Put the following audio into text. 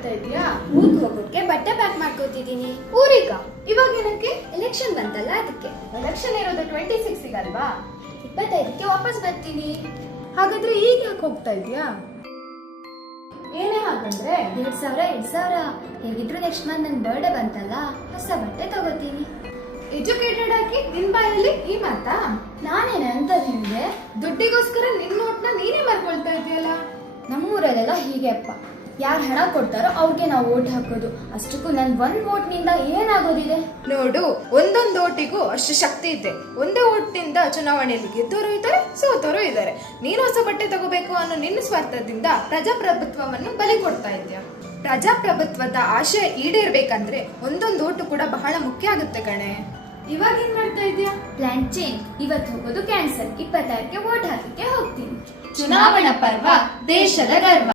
ಮಾಡ್ತಾ ಇದೀಯಾ? ಊರಿಗೆ ಹೋಗೋಕೆ ಬಟ್ಟೆ ಪ್ಯಾಕ್ ಮಾಡ್ಕೋತಿದ್ದೀನಿ. ಊರಿಗ? ಇವಾಗ ಏನಕ್ಕೆ? ಎಲೆಕ್ಷನ್ ಬಂತಲ್ಲ ಅದಕ್ಕೆ. ಎಲೆಕ್ಷನ್ ಇರೋದು 26 ಅಲ್ವಾ? 25ಕ್ಕೆ ವಾಪಸ್ ಬರ್ತೀನಿ. ಹಾಗಾದ್ರೆ ಈಗ ಯಾಕೆ ಹೋಗ್ತಾ ಇದೀಯಾ? ಏನೇ ಹಾಗಂದ್ರೆ 2,000 ಹೇಗಿದ್ರು ನೆಕ್ಸ್ಟ್ ಮಂತ್ ನನ್ ಬರ್ಡೇ ಬಂತಲ್ಲ, ಹೊಸ ಬಟ್ಟೆ ತಗೋತೀನಿ. ಎಜುಕೇಟೆಡ್ ಆಗಿ ನಿನ್ ಬಾಯಲ್ಲಿ ಈ ಮಾತಾ? ನಾನೇನ ಅಂತ ಹೇಳಿದೆ? ದುಡ್ಡಿಗೋಸ್ಕರ ನಿನ್ ನೋಟ್ನ ನೀನೇ ಮಾರ್ಕೊಳ್ತಾ ಇದೆಯಲ್ಲ. ನಮ್ಮೂರಲ್ಲೆಲ್ಲ ಹೀಗೆ ಅಪ್ಪ, ಯಾರು ಹಣ ಕೊಡ್ತಾರೋ ಅವ್ರಿಗೆ ನಾವು ವೋಟ್ ಹಾಕೋದು. ಅಷ್ಟಕ್ಕೂ ನನ್ ಒಂದ್ ವೋಟ್ ನಿಂದ ಏನಾಗೋದಿದೆ? ನೋಡು, ಒಂದೊಂದು ಓಟಿಗೂ ಅಷ್ಟು ಶಕ್ತಿ ಇದೆ. ಒಂದೇ ಓಟ್ನಿಂದ ಚುನಾವಣೆಯಲ್ಲಿ ಗೆದ್ದವರು ಇದ್ದಾರೆ, ಸೋತವರು ಇದ್ದಾರೆ. ನೀನು ಹೊಸ ಬಟ್ಟೆ ತಗೋಬೇಕು ಅನ್ನೋ ನಿನ್ನ ಸ್ವಾರ್ಥದಿಂದ ಪ್ರಜಾಪ್ರಭುತ್ವವನ್ನು ಬಲಿ ಕೊಡ್ತಾ ಇದೆಯಾ? ಪ್ರಜಾಪ್ರಭುತ್ವದ ಆಶಯ ಈಡೇರ್ಬೇಕಂದ್ರೆ ಒಂದೊಂದು ಓಟು ಕೂಡ ಬಹಳ ಮುಖ್ಯ ಆಗುತ್ತೆ ಕಣೆ. ಇವಾಗ ಏನ್ ಮಾಡ್ತಾ ಇದೀಯಾ? Plan change. ಇವತ್ತು ಹೋಗೋದು ಕ್ಯಾನ್ಸಲ್. 26ಕ್ಕೆ ವೋಟ್ ಹಾಕಕ್ಕೆ ಹೋಗ್ತೀನಿ. ಚುನಾವಣಾ ಪರ್ವ ದೇಶದ ಗರ್ವ.